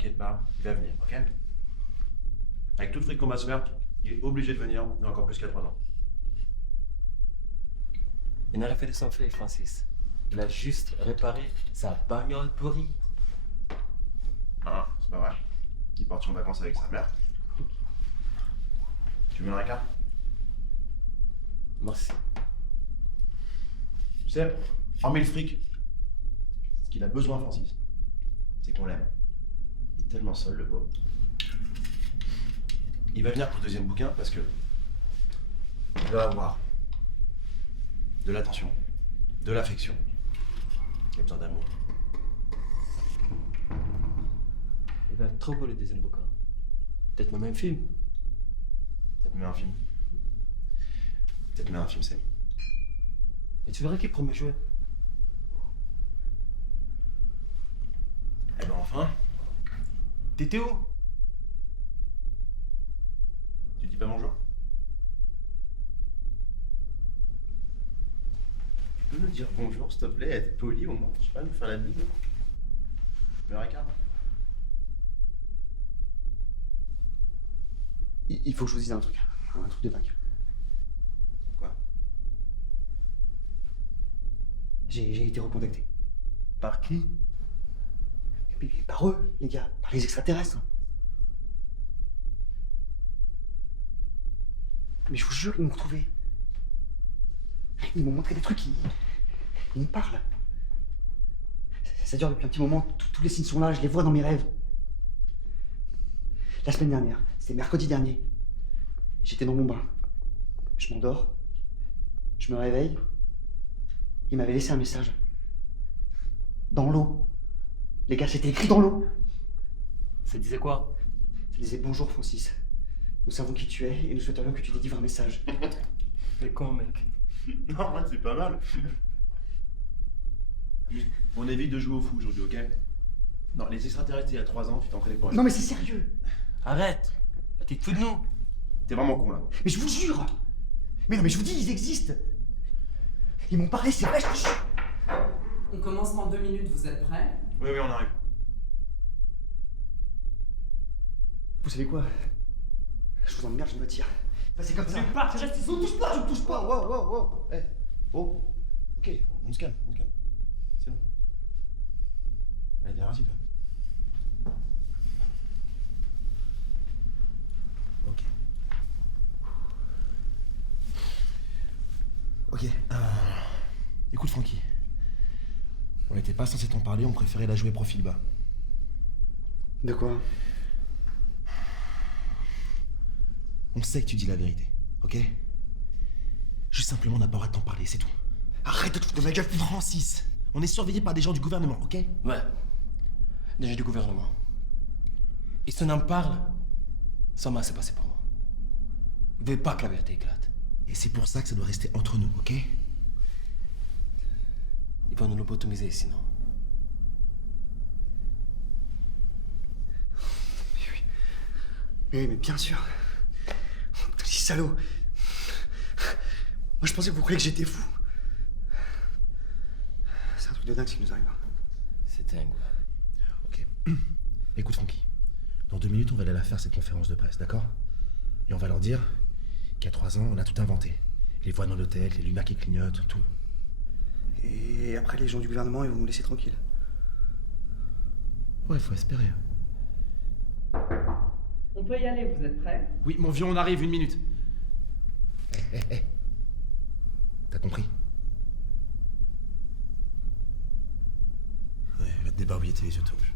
T'inquiète pas, il va venir, ok? Avec tout le fric qu'on va se faire, il est obligé de venir, et encore plus qu'à 3 ans. Il n'a rien fait de son fait, Francis. Il a juste réparé sa bagnole pourrie. Ah, c'est pas vrai. Il part en vacances avec sa mère. Tu veux un carte? Merci. Tu sais, hormis le fric, ce qu'il a besoin, Francis, c'est qu'on l'aime. Il est tellement seul, le pauvre. Il va venir pour le deuxième bouquin parce que il va avoir de l'attention, de l'affection. Il a besoin d'amour. Il va être trop beau le deuxième bouquin. Peut-être même un film. Peut-être même un film. Peut-être même un film, Samy. Et tu verras qu'il promet jouer. Eh ben enfin, t'étais où? Tu dis pas bonjour? Tu peux nous dire bonjour, s'il te plaît, être poli au moins, je sais pas, nous faire la bise. Le Ricard? Il faut que je vous dise un truc de dingue. Quoi? J'ai été recontacté. Par qui? Mais par eux, les gars, par les extraterrestres. Mais je vous jure, ils m'ont retrouvé. Ils m'ont montré des trucs, ils me parlent. Ça dure depuis un petit moment, tous les signes sont là, je les vois dans mes rêves. La semaine dernière, c'était mercredi dernier. J'étais dans mon bain. Je m'endors. Je me réveille. Il m'avait laissé un message. Dans l'eau. Les gars, c'était écrit dans l'eau. Ça disait quoi? Ça disait bonjour Francis. Nous savons qui tu es et nous souhaiterions que tu délivres un message. T'es con, mec. Non, ouais, c'est pas mal. Juste, on évite de jouer au fou aujourd'hui, ok? Non, les extraterrestres, il y a 3 ans, tu t'es entraîné pour rien. Non mais c'est sérieux. Arrête! Tu te fous de nous? T'es vraiment con là. Mais je vous jure. Mais non mais je vous dis, ils existent. Ils m'ont parlé, c'est vrai, je te jure. On commence dans 2 minutes, vous êtes prêts? Oui, oui, on arrive. Vous savez quoi? Je vous emmerde, je me tire. C'est comme ça. pas, reste ici. Ne touche pas, je ne touche pas. Wow. Eh, oh. Ok, on se calme, C'est bon. Allez, viens, assis-toi. Ok. Ok, écoute Francky. On n'était pas censé t'en parler, on préférait la jouer profil bas. De quoi? On sait que tu dis la vérité, ok? Juste simplement, on n'a pas le droit de t'en parler, c'est tout. Arrête de te foutre de ma gueule, Francis! On est surveillé par des gens du gouvernement, ok? Ouais. Des gens du gouvernement. Et si on en parle, ça m'a assez passé pour moi. Je veux pas que la vérité éclate. Et c'est pour ça que ça doit rester entre nous, ok? Ils vont nous lobotomiser sinon. Oui, mais bien sûr. Les salauds. Moi, je pensais que vous croyez que j'étais fou. C'est un truc de dingue ce qui nous arrive. C'est dingue, ouais. Ok. Écoute, Francky. Dans 2 minutes, on va aller la faire, cette conférence de presse, d'accord? Et on va leur dire qu'il y a 3 ans, on a tout inventé. Les voix dans l'hôtel, les lumières qui clignotent, tout. Et après, les gens du gouvernement, ils vont nous laisser tranquilles. Ouais, faut espérer. On peut y aller, vous êtes prêts? Oui, mon vieux, on arrive, 1 minute. Hé. T'as compris? Ouais, va te débarbouiller tes yeux, rouges.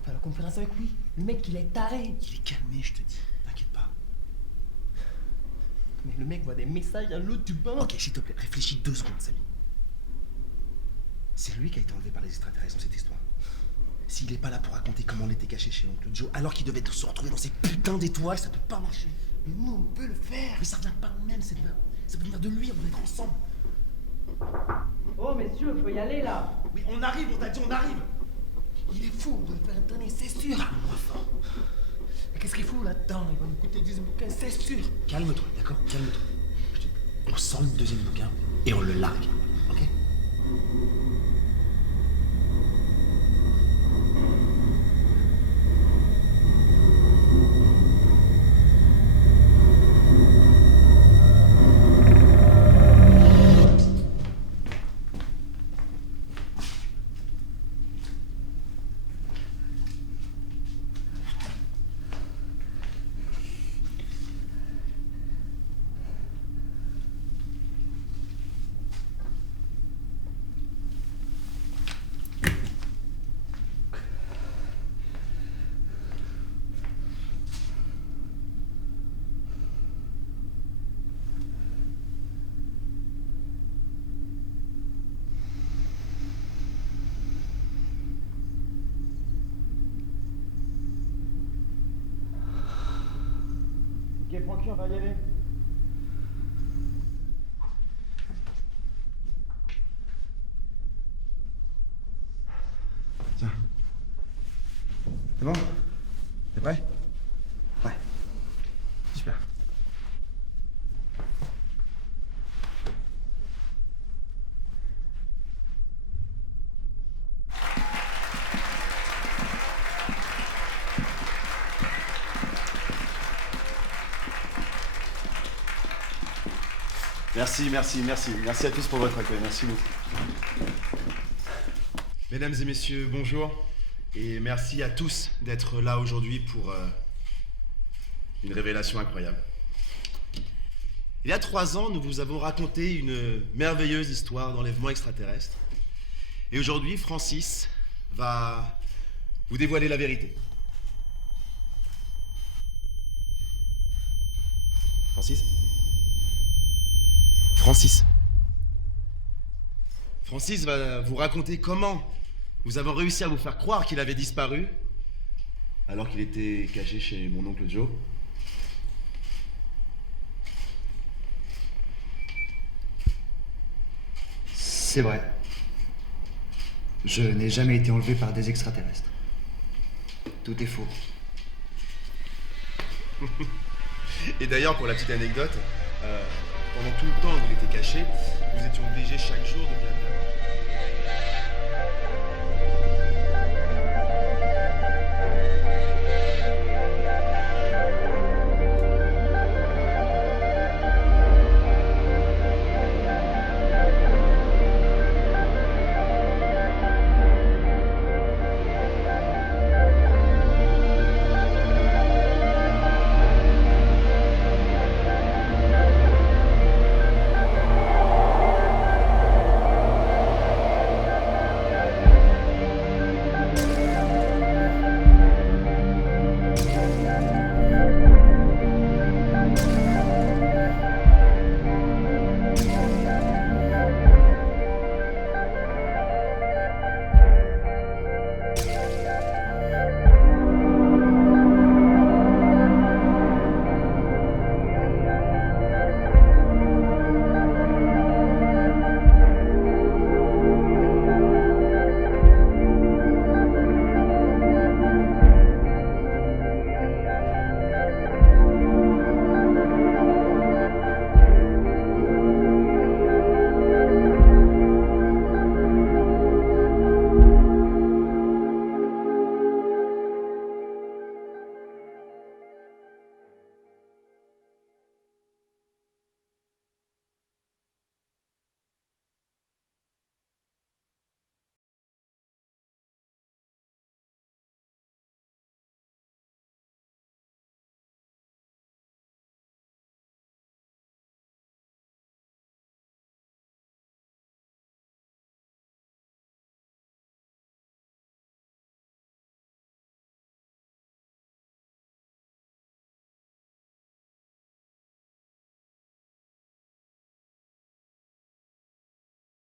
va faire la conférence avec lui. Le mec, il est taré. Il est calmé, je te dis. T'inquiète pas. Mais le mec voit des messages à l'autre du banc. Ok, s'il te plaît, réfléchis 2 secondes, Samy. C'est lui qui a été enlevé par les extraterrestres dans cette histoire. S'il est pas là pour raconter comment on était caché chez l'oncle Joe, alors qu'il devait se retrouver dans ces putains d'étoiles, ça peut pas marcher. Mais nous, on peut le faire. Mais ça vient pas de même, ça peut venir de lui, on va être ensemble. Oh, messieurs, faut y aller là. Oui, on arrive, on t'a dit, on arrive. Il est fou, on doit le faire donner, c'est sûr. Parle-moi fort. Mais qu'est-ce qu'il fout là-dedans? Il va nous coûter 10 bouquins, c'est sûr. Calme-toi, d'accord? Calme-toi. On sort le 2e bouquin et on le largue, ok? Ok, Francky, on va y aller. Tiens. C'est bon? T'es prêt? Ouais. Super. Merci à tous pour votre accueil, merci beaucoup. Mesdames et messieurs, bonjour. Et merci à tous d'être là aujourd'hui pour une révélation incroyable. Il y a 3 ans, nous vous avons raconté une merveilleuse histoire d'enlèvement extraterrestre. Et aujourd'hui, Francis va vous dévoiler la vérité. Francis ? Francis va vous raconter comment nous avons réussi à vous faire croire qu'il avait disparu alors qu'il était caché chez mon oncle Joe. C'est vrai. Je n'ai jamais été enlevé par des extraterrestres. Tout est faux. Et d'ailleurs, pour la petite anecdote, pendant tout le temps où il était caché, nous étions obligés chaque jour de venir